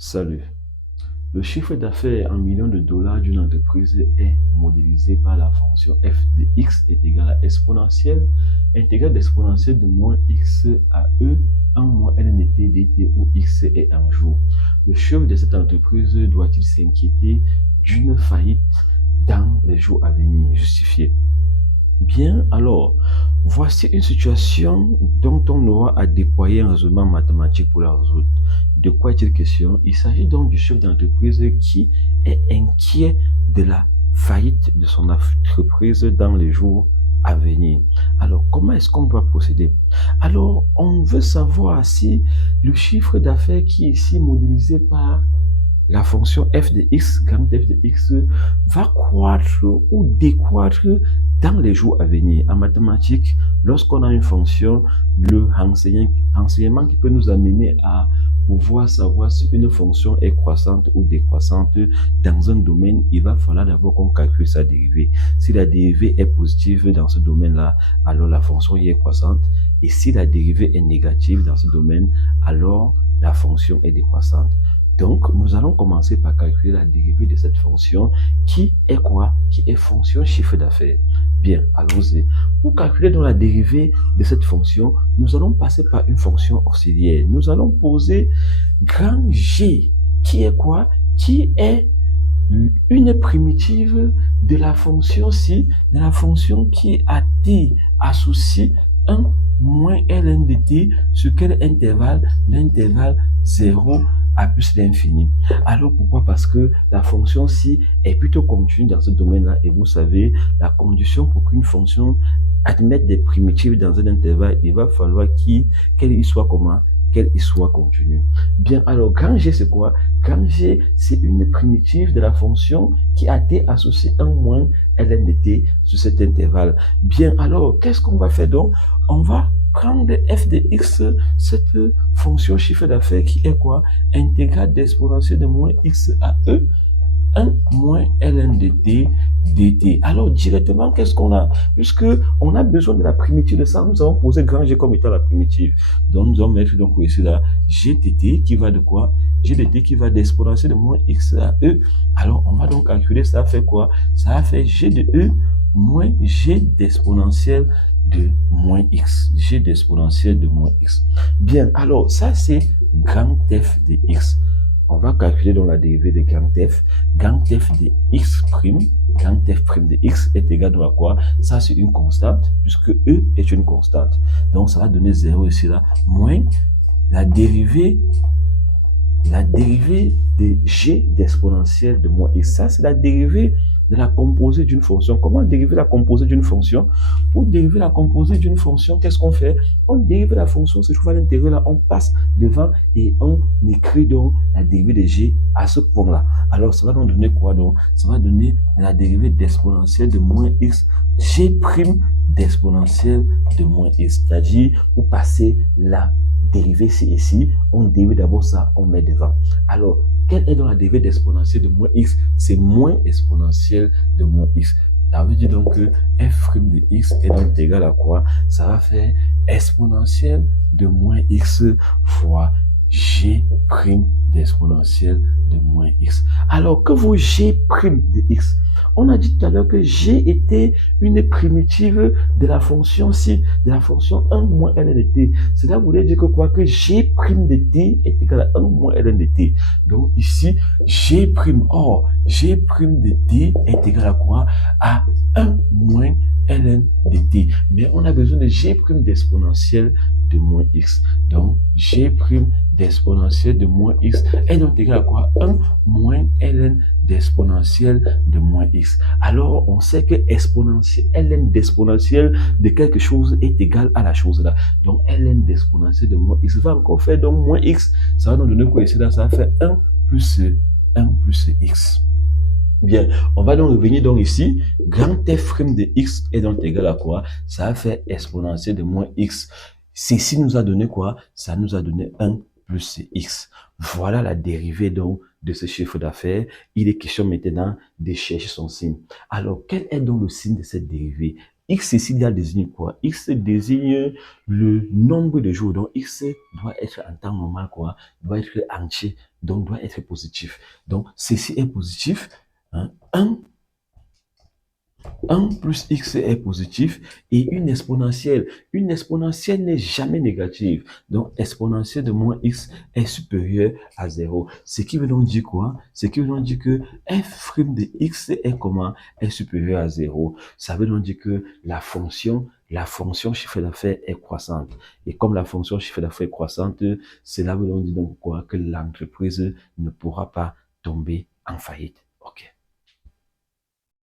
Salut. Le chiffre d'affaires en millions de dollars d'une entreprise est modélisé par la fonction f de x est égal à exponentielle intégrale d'exponentielle de moins x à e en moins ln t dt où x est un jour. Le chef de cette entreprise doit-il s'inquiéter d'une faillite dans les jours à venir? Justifié. Bien, alors, voici une situation dont on aura à déployer un raisonnement mathématique pour la résoudre. De quoi est-il question? Il s'agit donc du chef d'entreprise qui est inquiet de la faillite de son entreprise dans les jours à venir. Alors, comment est-ce qu'on doit procéder? Alors, on veut savoir si le chiffre d'affaires qui est ici modélisé par la fonction f de x, grand f de x, va croître ou décroître dans les jours à venir. En mathématiques, lorsqu'on a une fonction, le renseignement qui peut nous amener à pouvoir savoir si une fonction est croissante ou décroissante dans un domaine, il va falloir d'abord qu'on calcule sa dérivée. Si la dérivée est positive dans ce domaine-là, alors la fonction y est croissante. Et si la dérivée est négative dans ce domaine, alors la fonction est décroissante. Donc, nous allons commencer par calculer la dérivée de cette fonction qui est quoi? Qui est fonction chiffre d'affaires. Bien, allons-y. Pour calculer donc la dérivée de cette fonction, nous allons passer par une fonction auxiliaire. Nous allons poser grand G, qui est quoi? Qui est une primitive de la fonction de la fonction qui à t associe 1 moins ln de t sur quel intervalle? L'intervalle 0 à plus l'infini. Alors pourquoi? Parce que la fonction ci est plutôt continue dans ce domaine-là et vous savez, la condition pour qu'une fonction admette des primitives dans un intervalle, il va falloir qu'elle y soit comment? Qu'elle y soit continue. Bien, alors, grand G, c'est quoi? Grand G, c'est une primitive de la fonction qui a été associée 1 moins ln de t sur cet intervalle. Bien, alors, qu'est-ce qu'on va faire donc? On va prendre f de x, cette fonction chiffre d'affaires qui est quoi? Intégrale d'exponentielle de moins x à e, 1 moins ln de t dt. Alors, directement, qu'est-ce qu'on a? Puisque on a besoin de la primitive de ça, nous avons posé grand G comme étant la primitive. Donc, nous allons mettre donc ici là g de t qui va de quoi? G de t qui va d'exponentielle de moins x à e. Alors, on va donc calculer, ça fait quoi? Ça fait g de e moins g d'exponentielle de moins x. G d'exponentielle de moins x. Bien, alors, ça c'est grand f de x. On va calculer donc la dérivée de grand f. Grand f de x prime, grand f prime de x est égal à quoi? Ça c'est une constante, puisque e est une constante. Donc ça va donner 0 ici là, moins la dérivée de g d'exponentielle de moins x. Ça c'est la dérivée de la composée d'une fonction. Comment dériver la composée d'une fonction? Pour dériver la composée d'une fonction, qu'est-ce qu'on fait? On dérive la fonction, se trouve à l'intérieur, là, on passe devant et on écrit donc la dérivée de g à ce point-là. Alors, ça va nous donner quoi donc? Ça va donner la dérivée d'exponentielle de moins x, g' d'exponentielle de moins x. C'est-à-dire, pour passer la dérivée, c'est ici, on dérive d'abord ça, on met devant. Alors, quelle est donc la dérivée d'exponentielle de moins x? C'est moins exponentielle de moins x. Ça veut dire donc que f' de x est donc égal à quoi? Ça va faire exponentielle de moins x fois g' d'exponentielle de moins x. Alors que vaut g' de x? On a dit tout à l'heure que g était une primitive de la fonction ci, de la fonction 1 moins ln de t. Cela voulait dire que quoi? Que g' de t est égal à 1 moins ln de t. Donc ici, g', or, g' de t est égal à quoi? À 1 moins ln de t. Mais on a besoin de g' d'exponentielle de moins x. Donc, g' d'exponentielle de moins x est donc égal à quoi? 1 moins ln d'exponentielle de moins x. Alors, on sait que ln d'exponentielle de quelque chose est égal à la chose là. Donc, ln d'exponentielle de moins x va encore faire donc moins x. Ça va nous donner quoi ici là? Ça va faire 1 plus x. Bien, on va donc revenir donc ici. Grand f' de x est donc égal à quoi? Ça va faire exponentielle de moins x. Ceci nous a donné quoi? Ça nous a donné 1 plus x. Voilà la dérivée donc de ce chiffre d'affaires. Il est question maintenant de chercher son signe. Alors, quel est donc le signe de cette dérivée? X ici, il a désigné quoi? X désigne le nombre de jours. Donc, X doit être en temps normal, quoi? Doit être entier, donc doit être positif. Donc, ceci est positif. Hein? 1 plus x est positif et une exponentielle. Une exponentielle n'est jamais négative. Donc, exponentielle de moins x est supérieure à 0. Ce qui veut donc dire quoi? Ce qui veut donc dire que f' de x est comment? Est supérieur à 0. Ça veut donc dire que la fonction chiffre d'affaires est croissante. Et comme la fonction chiffre d'affaires est croissante, cela veut donc dire donc quoi? Que l'entreprise ne pourra pas tomber en faillite. OK.